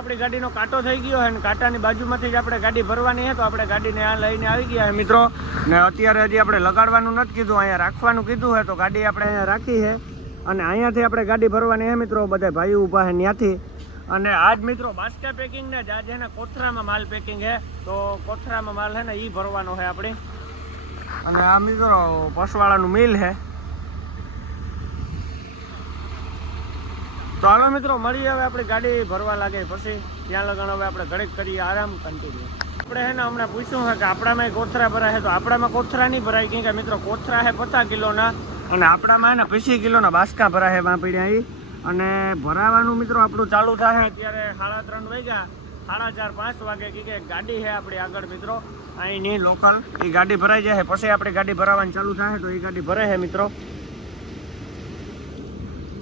આપણી ગાડીનો કાંટો થઈ ગયો છે ને કાંટાની બાજુમાંથી જ આપણે ગાડી ભરવાની છે, તો આપણે ગાડીને આ લઈને આવી ગયા છે મિત્રો. ને અત્યારે હજી આપણે લગાડવાનું નથી કીધું, અહીંયા રાખવાનું કીધું છે, તો ગાડી આપણે અહીંયા રાખી છે અને અહીંયાથી આપણે ગાડી ભરવાની છે મિત્રો. બધા ભાઈઓ ઊભા છે ત્યાંથી. અને આજ મિત્રો બાસ્કા પેકિંગ ને જ આજે ને કોથરામાં માલ પેકિંગ છે, તો કોથરામાં માલ છે ને એ ભરવાનો છે આપણે. અને આ મિત્રો પસવાળાનું મિલ છે. તો હાલો મિત્રો મળીએ હવે આપણી ગાડી ભરવા લાગે પછી, ત્યાં લગન હવે આપણે ઘડીક કરીએ આરામ, કન્ટિન્યુ. આપણે છે ને હમણાં પૂછ્યું છે કે આપણામાં કોથરા ભરાય છે, તો આપણામાં કોથરા નહીં ભરાય, કેમ કે મિત્રો કોથરા છે 50 કિલોના અને આપણામાં ને 50 કિલોના બાસ્કા ભરાય છે વાપડ્યા એ. અને ભરાવાનું મિત્રો આપણું ચાલુ થાય અત્યારે 3:30 વાગ્યા, 4:30-5 વાગે, કે ગાડી છે આપણી આગળ મિત્રો અહીંની લોકલ, એ ગાડી ભરાઈ જાય પછી આપણી ગાડી ભરાવાની ચાલુ થાય, તો એ ગાડી ભરે છે મિત્રો.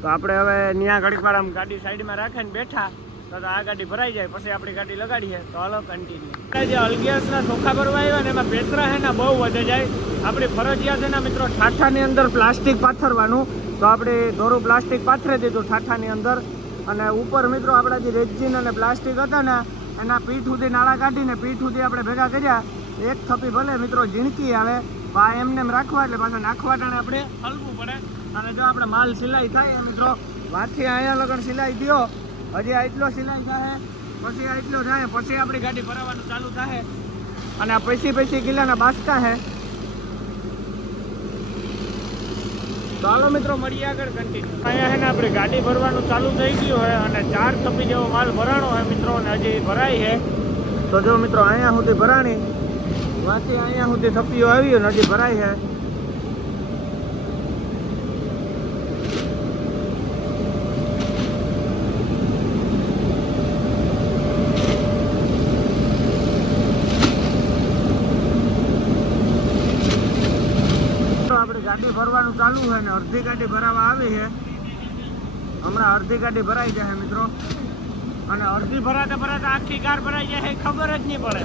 તો આપણે હવે ત્યાં ઘડીક વાર આમ ગાડી સાઈડમાં રાખીને બેઠા, તો આ ગાડી ભરાઈ જાય પછી આપણી ગાડી લગાડીએ. તો હાલો કન્ટિન્યુ. જે અલગિયાસના ચોખા ભરવા આવ્યા ને એમાં પેતરા છે ને બહુ વધે જાય. આપણી ફરજિયાત છે ને મિત્રો ઠાઠાની અંદર પ્લાસ્ટિક પાથરવાનું, તો આપણે દોરું પ્લાસ્ટિક પાથરી દીધું ઠાઠાની અંદર. અને ઉપર મિત્રો આપણા જે રેક્ઝિન અને પ્લાસ્ટિક હતા ને એના પીઠ સુધી નાળા કાઢીને પીઠ સુધી આપણે ભેગા કર્યા. એક થપ્પી ભલે મિત્રો ઝીણકી આવે, આ એમને એમ રાખવા એટલે પાછા નાખવા ટાણે આપણે હલવું પડે. અને જો આપણે માલ સિલાઈ થાય મિત્રો, વાથી અહીંયા લગન સિલાઈ દો, હજી આટલો સિલાઈ થાય પછી આટલો થાય પછી આપણી ગાડી ભરાવાનું ચાલુ થાય. અને આ 50 કિલોના બાસ્કા છે. તો હાલો મિત્રો મળીએ આગળ કન્ટિન્યુ. અહીંયા છે ને આપણી ગાડી ભરવાનું ચાલુ થઈ ગયું છે અને 4 થપ્પી જેવો માલ ભરાણો છે મિત્રો, અને હજી ભરાય છે. તો જો મિત્રો અહીંયા સુધી ભરાણી, વાથી અહીંયા સુધી થપ્પીઓ આવી અને હજી ભરાય છે. ગાડી ભરવાનું ચાલુ છે ને અડધી ગાડી ભરાવા આવી છે. હમણાં અડધી ગાડી ભરાઈ જાય મિત્રો, અને અડધી ભરાતા ભરાતા આખી કાર ભરાઈ જાય ખબર જ નહીં પડે.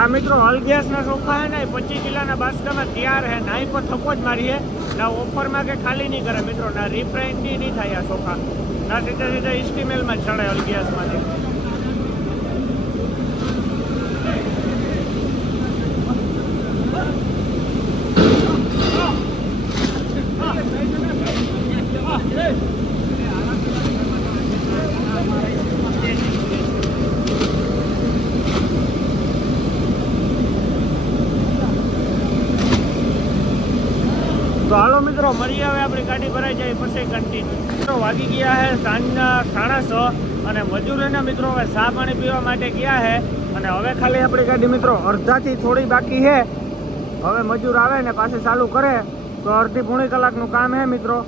આ મિત્રો અલગિયાસના ચોખા છે ને 25 કિલોના બાસ્કામાં તૈયાર છે. નાઈ પર થપ્પો જ મારીએ, ના ઓફરમાં કે ખાલી નહીં કરે મિત્રો, ના રિફ્રાઇન નહીં થાય આ ચોખા, ના સીધા સીધા સ્ટીમેલમાં જ ચડે અલગિયાસમાંથી. તો હાલો મિત્રો મળીએ હવે આપણી ગાડી ભરાઈ જાય પછી કન્ટિન્યુ. મિત્રો વાગી ગયા છે સાંજના 6:30 અને મજૂરોના મિત્રો હવે ચા પાણી પીવા માટે ગયા છે. અને હવે ખાલી આપણી ગાડી મિત્રો અડધાથી થોડી બાકી છે. હવે મજૂર આવે ને પાછી ચાલુ કરે તો અડધી પોણી કલાકનું કામ છે મિત્રો.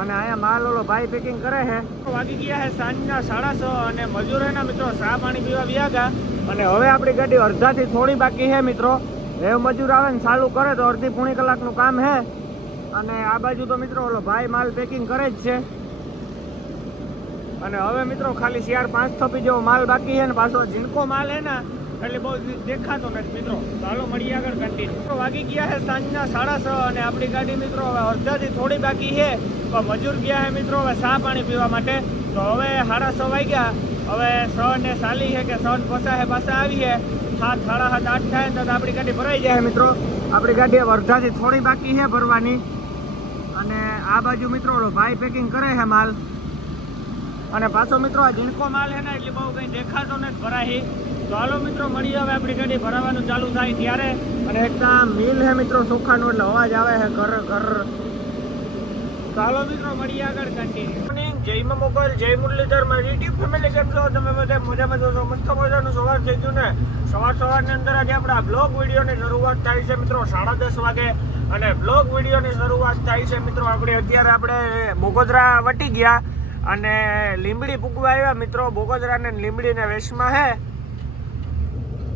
અને અહીંયા માલ ઓલો ભાઈ પેકિંગ કરે છે. વાગી ગયા છે સાંજના 6:30 અને મજૂરોના મિત્રો ચા પાણી પીવા વ્યા ગયા. અને હવે આપણી ગાડી અડધાથી થોડી બાકી છે મિત્રો. એ મજૂર આવે ને ચાલુ કરે તો અડધી પોણી કલાકનું કામ છે. અને આ બાજુ તો મિત્રો ઓલો ભાઈ માલ પેકિંગ કરે જ છે. અને હવે મિત્રો ખાલી 4-5 થપ્પી જેવો માલ બાકી છે ને પાછો ઝીણકો માલ છે ને એટલે બહુ દેખાતો નથી મિત્રો. તો હાલો મળીએ આગળ કન્ટિન્યુ. વાગી ગયા છે સાંજના 6:30 અને આપણી ગાડી મિત્રો હવે અડધાથી થોડી બાકી છે. તો મજૂર ગયા છે મિત્રો હવે ચા પાણી પીવા માટે. તો હવે 6:30 વાગ્યા, હવે 6 ને 40 છે કે 6:50 પાછા આવીએ. 7, 7:30, 8 થાય તો આપણી ગાડી ભરાઈ જાય મિત્રો. આપણી ગાડી હવે અડધાથી થોડી બાકી છે ભરવાની. અને આ બાજુ મિત્રો ઓલો ભાઈ પેકિંગ કરે છે માલ. અને પાછો મિત્રો આ ઝીણકો માલ છે ને એટલે બહુ કંઈ દેખાતો નથી ભરાય. તો હાલો મિત્રો મળીએ હવે આપણી ગાડી ભરાવાનું ચાલુ થાય ત્યારે. અને એક મિલ છે મિત્રો ચોખાનો એટલે અવાજ આવે છે ઘર ઘર. તો હાલો મિત્રો મળીએ આગળ કન્ટિન્યુ. જય મોબાઈલ, જય મુરલીધર, મારી યુટ્યુબ ફેમિલી કેમ છો તમે બધા? મજામાં છો? મસ્ત મજાનું સવાર થઈ ગયું ને. સવારની અંદર આજે આપણા બ્લોગ વિડીયોની શરૂઆત થાય છે મિત્રો 10:30 વાગે. અને બ્લોગ વિડીયોની શરૂઆત થાય છે મિત્રો અત્યારે આપણે બોગોદરા વટી ગયા અને લીંબડી પૂગવા આવ્યા મિત્રો. બોગોદરા ને લીંબડીને વેશમાં છે.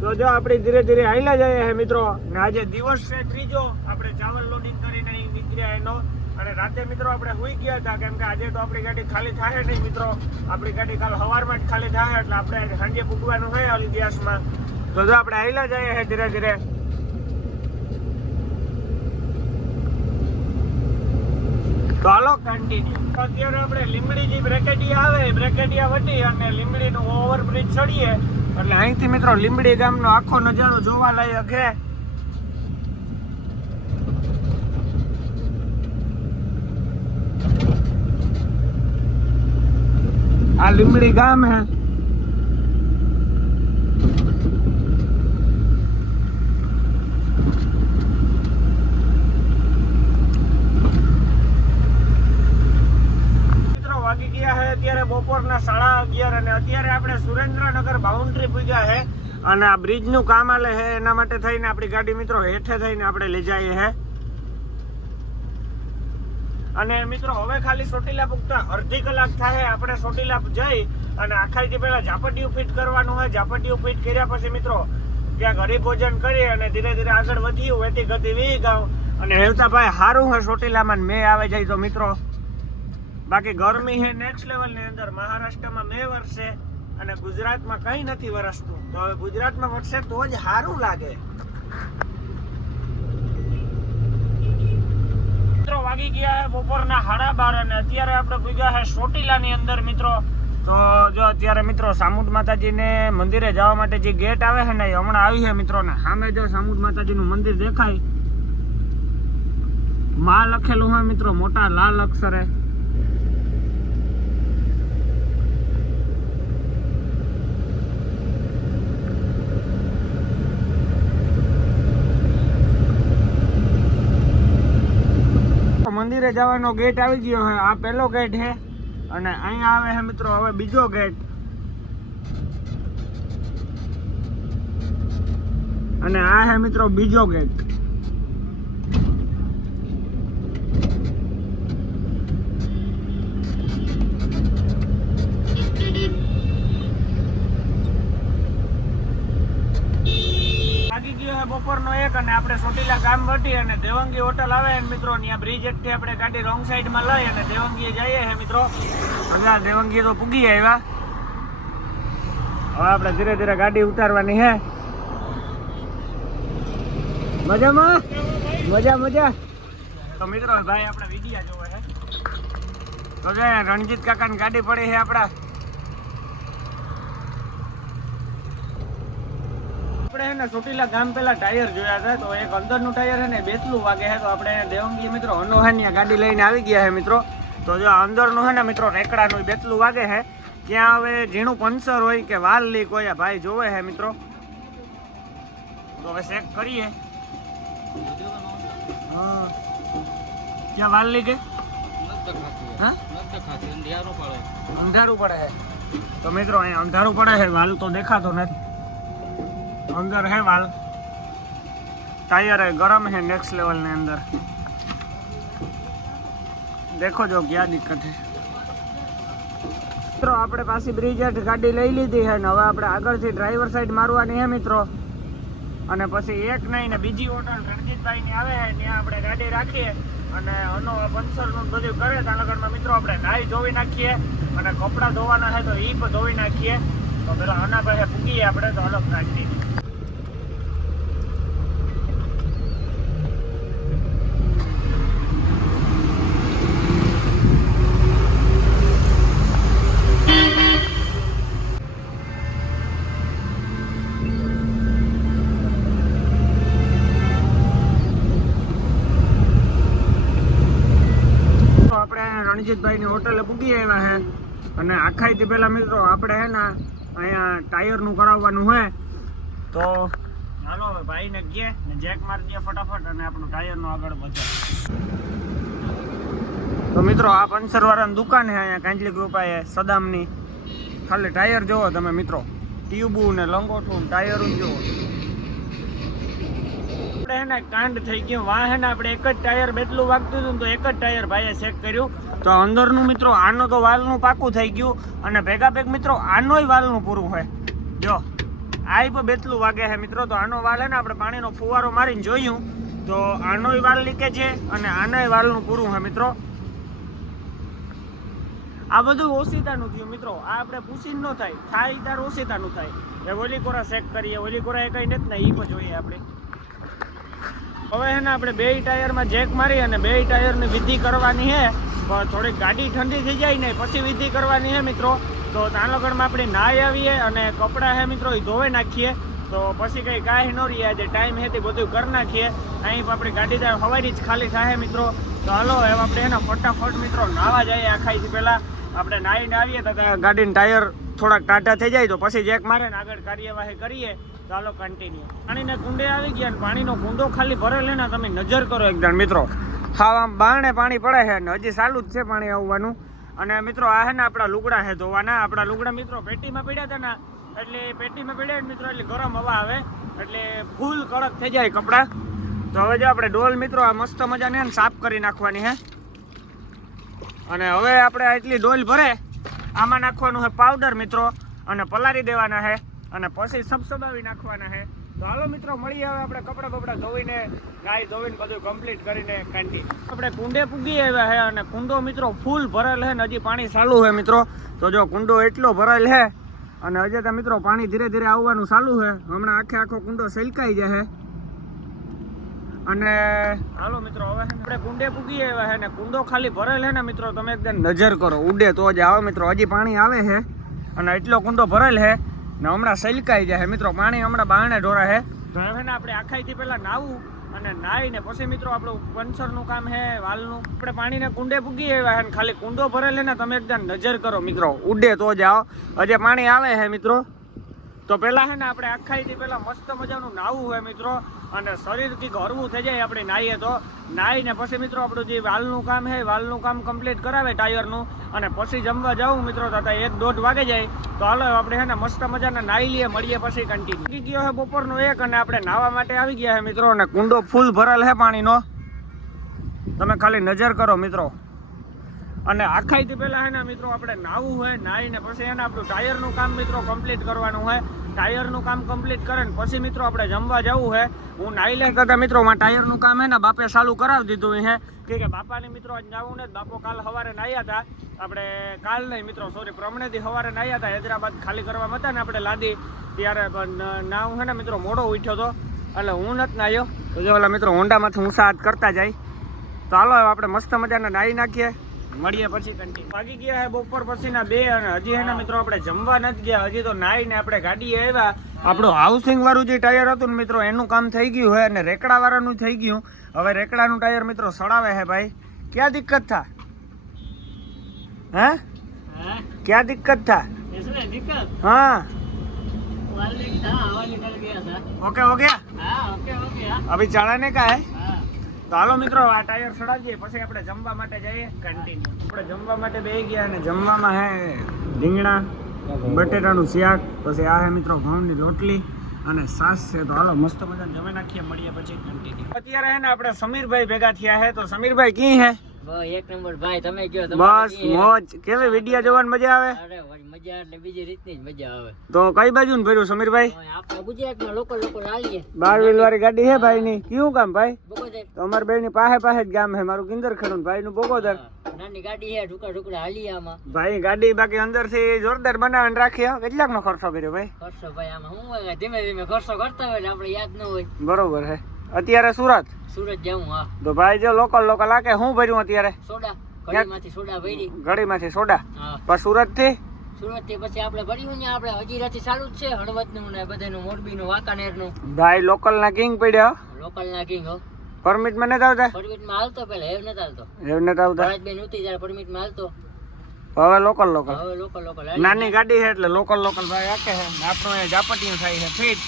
તો જો આપણે ધીરે ધીરે હાલ્યા જઈએ છે મિત્રો. ને આજે દિવસ છે ત્રીજો, આપણે ચાવલ લોડિંગ કરીને નીકળ્યા એનો. અને રાતે મિત્રો આપણે સુઈ ગયા હતા, કેમ કે આજે તો આપણી ગાડી ખાલી થાય નહીં મિત્રો. આપણી ગાડી કાલ સવારમાં જ ખાલી થાય એટલે આપણે સાંજે પૂગવાનું છે અલગિયાસમાં. તો જો આપણે હાલ્યા જઈએ છે ધીરે ધીરે. તો હાલો કન્ટિન્યુ. અત્યારે આપણે લીંબડી જે બ્રેકેડિયા આવે બ્રેકેડિયા વટી અને લીંબડીનું ઓવરબ્રિજ ચડીએ એટલે અહીંથી મિત્રો લીંબડી ગામનો આખો નજારો જોવા લાયક છે. આ લીંબડી ગામ હે. વાગી ગયા છે અત્યારે બપોરના 11:30 અને અત્યારે આપણે સુરેન્દ્રનગર બાઉન્ડ્રી પૂગ્યા છે અને આ બ્રિજ નું કામ આલે છે એના માટે થઈને આપણી ગાડી મિત્રો હેઠે થઈને આપણે લઈ જઈએ છે. અને મિત્રો હવે ખાલી ચોટીલા પૂગતા અડધી કલાક થાય. આપણે ચોટીલા જઈ અને આખાઈથી પહેલા ઝાપટીયું ફિટ કરવાનું હોય. ઝાપટીયું ફિટ કર્યા પછી મિત્રો ત્યાં ઘરે ભોજન કરી અને ધીરે ધીરે આગળ વધ્યું વેતી ગતિ વી ગાવ અને હેવતા ભાઈ સારું હોય ચોટીલામાં મેં આવે જાય તો મિત્રો. બાકી ગરમી છે નેક્સ્ટ લેવલની અંદર. મહારાષ્ટ્રમાં મે વરસે અને ગુજરાતમાં કંઈ નથી વરસતું. તો હવે ગુજરાતમાં વરસે તો જ સારું લાગે. મિત્રો વાગી ગયા છે બપોરના 12:30 અને અત્યારે આપણે પૂગ્યા છે ચોટીલાની અંદર મિત્રો. તો જો અત્યારે મિત્રો સામુદ માતાજીને મંદિરે જવા માટે જે ગેટ આવે છે ને એ હમણાં આવી છે મિત્રો ને સામે જો સામુદ માતાજીનું મંદિર દેખાય માં લખેલું હોય મિત્રો મોટા લાલ અક્ષરે. મંદિરે જવાનો ગેટ આવી ગયો છે. આ પહેલો ગેટ છે અને અહીંયા આવે છે મિત્રો હવે બીજો ગેટ અને આ છે મિત્રો બીજો ગેટ. બપોરનો 1 અને આપણે ચોટીલા ગામ વટી અને દેવંગી હોટલ આવે છે મિત્રો. ત્યાં બ્રિજ એકથી આપણે ગાડી રોંગ સાઈડમાં લઈ અને દેવંગી જઈએ છે મિત્રો. હવે દેવંગી તો પૂગી આવ્યા. હવે આપણે ધીરે ધીરે ગાડી ઉતારવાની છે. મજામાં મજા મજા. તો મિત્રો ભાઈ આપણે વિડિયા જોવે છે તો રણજીત કાકાની ગાડી પડી છે આપણા. આપણે એને ચોટીલા ગામ પેલા ટાયર જોયા હતા તો એક અંદરનું ટાયર છે ને બેતલું વાગે છે. તો આપણે દેવંગી મિત્રો અનોહાની ગાડી લઈને આવી ગયા છે મિત્રો. તો જો અંદરનું છે ને મિત્રો રેકડાનું બેતલું વાગે છે. ત્યાં હવે ઝીણું પંચર હોય કે વાલ લીક હોય ભાઈ જોવે છે મિત્રો. તો હવે ચેક કરીએ. હા ક્યાં વાલ લીક હે? હા અંધારું પડે છે. તો મિત્રો અહીંયા અંધારું પડે છે વાલ તો દેખાતો નથી. अंदर है वाल टायर है गरम है नेक्स्ट लेवल ने अंदर. देखो जो क्या दिक्कत है મિત્રો. આપણે પાછી બ્રિજ હેઠ ગાડી લઈ લીધી છે ને હવે આપણે આગળથી ડ્રાઈવર સાઈડ મારવાની છે મિત્રો. અને પછી એક નહીં ને બીજી હોટલ રણજીતભાઈ ની આવે છે ત્યાં આપણે ગાડી રાખીએ અને અનો પંચર નું બધું કરે ત્યાં લગનમાં મિત્રો આપણે નાઈ ધોવી નાખીએ અને કપડાં ધોવાના છે તો એ પણ ધોવી નાખીએ. તો પેલા આના પાસે પૂગીએ આપણે તો અલગ નાખીએ. રણજીતભાઈ ની હોટલે પૂગી આવ્યા છે અને આખાઈથી પહેલા મિત્રો આપણે હે ને અહીંયા ટાયરનું કરાવવાનું હોય તો હાલો હવે ભાઈને કહે ને જેક મારી દે ફટાફટ અને આપણું ટાયરનું આગળ વધે. તો મિત્રો આ પંચર વાળાની દુકાન છે અહીંયા કાંજલી કૃપાએ સદામની. ખાલી ટાયર જોવો તમે મિત્રો ટ્યુબુ ને લંગોઠું ટાયરું જોવો. આપણે હે ને કાંડ થઈ ગયું વાહ હે ને આપણે એક જ ટાયર બેટલું વાગતું હતું તો એક જ ટાયર ભાઈએ ચેક કર્યું તો અંદરનું મિત્રો આનો તો વાલનું પાકું થઈ ગયું અને ભેગા ભેગ મિત્રો આનોય વાલનું પૂરું હોય. જો આ પણ બેટલું વાગે છે મિત્રો. તો આનો વાલ હે ને આપણે પાણીનો ફુવારો મારીને જોયું તો આનોય વાલ લીકે છે અને આનાય વાલનું પૂરું છે મિત્રો. આ બધું ઓશિતાનું થયું મિત્રો. આ આપણે પૂછીને ન થાય તાર ઓશિતાનું થાય. એ ઓલી કોરા ચેક કરીએ ઓલી કોરા એ કઈ નથી ને એ પણ જોઈએ આપણે. હવે હે ને આપણે બે ટાયરમાં જેક મારી અને બે ટાયરની વિધિ કરવાની છે પણ થોડીક ગાડી ઠંડી થઈ જાય ને પછી વિધિ કરવાની છે મિત્રો. તો તાનોગઢમાં આપણે નાહી આવીએ અને કપડાં છે મિત્રો એ ધોઈ નાખીએ. તો પછી કંઈ કાંઈ ન રહીએ, જે ટાઈમ છે તે બધું કરી નાખીએ. અહીં આપણી ગાડી તો સવારી જ ખાલી થાય મિત્રો. તો હાલો હવે આપણે એના ફટાફટ મિત્રો નાહવા જઈએ. આખાઈથી પહેલાં આપણે નાહીને આવીએ તો ગાડીનું ટાયર થોડાક ટાટા થઈ જાય તો પછી જેક મારે ને આગળ કાર્યવાહી કરીએ. ચાલો કન્ટિન્યુ. પાણીના કુંડે આવી ગયા અને પાણીનો કુંડો ખાલી ભરેલ ને તમે નજર કરો એકદમ મિત્રો. ખાવા બારણે પાણી પડે છે અને હજી ચાલુ જ છે પાણી આવવાનું. અને મિત્રો આ છે ને આપણા લુગડા છે ધોવાના. આપણા લુગડા મિત્રો પેટીમાં પડ્યા હતા ને, એટલે પેટીમાં પડ્યા મિત્રો એટલે ગરમ હવા આવે એટલે ફૂલ કડક થઈ જાય કપડાં. તો હવે જો આપણે ડોલ મિત્રો આ મસ્ત મજાની સાફ કરી નાખવાની છે. અને હવે આપણે એટલી ડોલ ભરે આમાં નાખવાનું છે પાવડર મિત્રો, અને પલાળી દેવાના છે અને પછી સબસબાવી નાખવાના છે. તો હાલો મિત્રો મળીએ હવે આપણે કપડાં બપડા ધોઈને ગાય ધોઈને બધું કમ્પ્લીટ કરીને કન્ટિન્યુ. આપણે કુંડે પૂગી આવ્યા છે અને કુંડો મિત્રો ફૂલ ભરેલ છે ને હજી પાણી ચાલુ છે મિત્રો. તો જો કુંડો એટલો ભરેલ છે અને હજી તો મિત્રો પાણી ધીરે ધીરે આવવાનું ચાલુ છે. હમણાં આખો કુંડો સલકાઈ જશે. અને હાલો મિત્રો હવે આપણે કુંડે પૂગી આવ્યા છે ને કુંડો ખાલી ભરેલ છે ને મિત્રો. તમે એકદમ નજર કરો ઉડે તો જ આવે મિત્રો. હજી પાણી આવે છે અને એટલો કુંડો ભરેલ છે ને હમણાં સલકાઈ જાય મિત્રો. પાણી હમણાં બારણે ઢોરા છે. તો હવે ને આપણે આખાઈથી પહેલાં નાવું અને નાહીને પછી મિત્રો આપણું પંચરનું કામ છે વાલનું. આપણે પાણીને કુંડે પૂગી આવ્યા છે ને ખાલી કુંડો ભરેલ ને તમે એકદમ નજર કરો મિત્રો. ઉડે તો જ આવો. હજી પાણી આવે છે મિત્રો. તો પહેલાં છે ને આપણે આખાઈથી પહેલાં મસ્ત મજાનું નાવું હોય મિત્રો. અને શરીર કંઈક હરવું થઈ જાય આપણે નાહીએ તો. નાહીને પછી મિત્રો આપણું જે વાલનું કામ છે વાલનું કામ કમ્પ્લીટ કરાવે ટાયરનું. અને પછી જમવા જાઉં મિત્રો તો 1-1:30 વાગે જાય. તો હાલો આપણે છે ને મસ્ત મજાના નાહી લઈએ. મળીએ પછી કન્ટિન્યુ. થઈ ગયો છે બપોરનો 1 અને આપણે નાહવા માટે આવી ગયા છે મિત્રો. અને કુંડો ફૂલ ભરેલ છે પાણીનો. તમે ખાલી નજર કરો મિત્રો. અને આખાઈથી પહેલાં છે ને મિત્રો આપણે નાહવું હોય. નાહીને પછી એને આપણું ટાયરનું કામ મિત્રો કમ્પ્લીટ કરવાનું હોય. ટાયરનું કામ કમ્પ્લીટ કરે ને પછી મિત્રો આપણે જમવા જવું છે. હું નાહી લે કરતા મિત્રો ટાયરનું કામ હે ને બાપે ચાલુ કરાવી દીધું છે કે બાપાની મિત્રો આજ જવું ને. બાપો કાલ સવારે નાહ્યા હતા. આપણે કાલ નહીં મિત્રો સોરી પ્રમણેથી સવારે નાહ્યા હતા. હૈદરાબાદ ખાલી કરવામાં હતા ને આપણે લાદી ત્યારે નાવું છે ને મિત્રો મોડો ઉઠ્યો હતો એટલે હું નથી નાહ્યો. તો જો ઓલા મિત્રો હોન્ડામાંથી ઊંસા હાથ કરતા જાય. તો હાલો આપણે મસ્ત મજાના નાહી નાખીએ. મળીએ પછી કન્ટિન્યુ. વાગી ગયા છે બપોર પછીના 2 અને હજી હે ને મિત્રો આપણે જમવા નથી ગયા. હજી તો નાહીને આપણે ગાડીએ આવ્યા. આપણું હાઉસિંગ વાળું જે ટાયર હતું ને મિત્રો એનું કામ થઈ ગયું હોય અને રેકડા વાળાનું થઈ ગયું. હવે રેકડાનું ટાયર મિત્રો સડાવે છે ભાઈ. ક્યાં દિક્કત થા હે ક્યાં દિક્કત થા हाँ ओके हो गया अभी चढ़ाने का है. તો હાલો મિત્રો આ ટાયર સડાવીએ પછી આપણે જમવા માટે જઈએ કન્ટિન્યુ. આપણે જમવા માટે બેસી ગયા અને જમવામાં હે રીંગણા બટેટાનું શાક, પછી આ હે મિત્રો ઘઉંની રોટલી અને છાશ છે. તો હાલો મસ્ત મજા જમી નાખીએ. મળીએ પછી કન્ટિન્યુ. અત્યારે હે ને આપણે સમીરભાઈ ભેગા થયા છે. તો સમીરભાઈ કી હે? એક નંબર ભાઈ. તમે કયો બસ મોજ. કેવી વિડિયો જોવાની મજા આવે? અરે મજા એટલે બીજી રીતની જ મજા આવે. તો કઈ બાજુ ને ભર્યું સમીરભાઈ? આપણે ગુજરાતમાં લોકો લાલીએ 12 વ્હીલ વાળી ગાડી હે ભાઈ ની. કયું કામ ભાઈ? બગોદર. તો અમાર બેય ની પાસે જ ગામ હે. મારું કિંદર ખેડું ભાઈ નું બગોદર. નાની ગાડી હે ઢુકડા હાલી આમાં. ભાઈ ગાડી બાકી અંદર થી જોરદાર બનાવીને રાખી. કેટલાક નો ખર્ચો કર્યો ભાઈ? ખર્ચો ભાઈ આમાં હું હોય ધીમે ધીમે ખર્ચો કરતા હોય આપણે યાદ ન હોય. બરોબર હે. અત્યારે સુરત જાઉં. હા તો ભાઈ જો લોકલ આ કે હું ભર્યું અત્યારે? સોડા. ઘડીમાંથી સોડા ભરી. ઘડીમાંથી સોડા. હા. પછી સુરત થી પછી આપણે ભર્યું ને આપણે હજીરાથી ચાલુ જ છે. હળવદ નું ને બધાનું મોરબી નું વાંકાનેર નું. ભાઈ લોકલ ના કિંગ પડ્યા. લોકલ ના કિંગ હો. પરમિટ માં નથી આવતા? પરમિટ માં હાલતો પેલા હેવ નથી હાલતો. હેવ નથી આવતા. બેન ઉતી ત્યારે પરમિટ માં હાલતો. હવે લોકલ હવે લોકલ નાની ગાડી છે એટલે લોકલ ભાઈ આકે છે. આપણો એ જાપટીયું થાય છે ફિટ.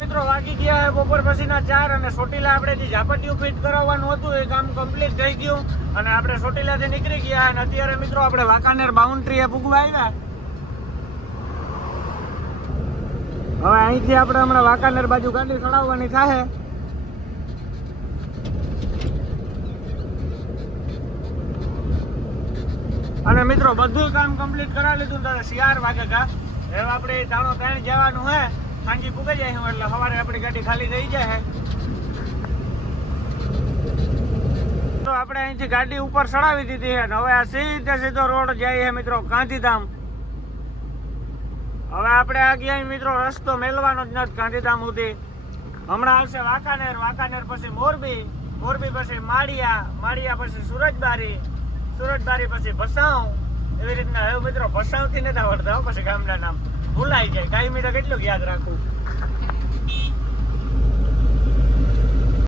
મિત્રો વાગી ગયા છે બપોર પછીના 4 અને ચોટીલા આપણે જે ઝાપટીયું ફિટ કરાવવાનું હતું એ કામ કમ્પ્લીટ થઈ ગયું અને આપણે ચોટીલાથી નીકળી ગયા. અને અત્યારે મિત્રો આપણે વાંકાનેર બાઉન્ડ્રીએ પૂગવા આવ્યા. હવે અહીંથી આપણે હમણાં વાંકાનેર બાજુ ગાડી ચડાવવાની થાય. અને મિત્રો બધું કામ કમ્પ્લીટ કરાવી લીધું. તો 4 વાગે કા હવે આપણે તાણો તાણ જવાનું હે. સાંજે પૂગી જાય એટલે સવારે આપણી ગાડી ખાલી થઈ જાય. તો આપણે અહીંથી ગાડી ઉપર ચડાવી દીધી છે. હવે આ સીધો રોડ જાય છે મિત્રો ગાંધીધામ. હવે આપણે આ ગયા મિત્રો રસ્તો મેલવાનો જ નથી ગાંધીધામ સુધી. હમણાં આવશે વાંકાનેર પછી મોરબી મોરબી પછી માળિયા પછી સુરજબારી પછી ભસાઉ, એવી રીતના. હવે મિત્રો ભસાઉથી નથી આવડતા હો, પછી ગામના નામ ભૂલાઈ જાય. કાયમી તો કેટલું યાદ રાખવું.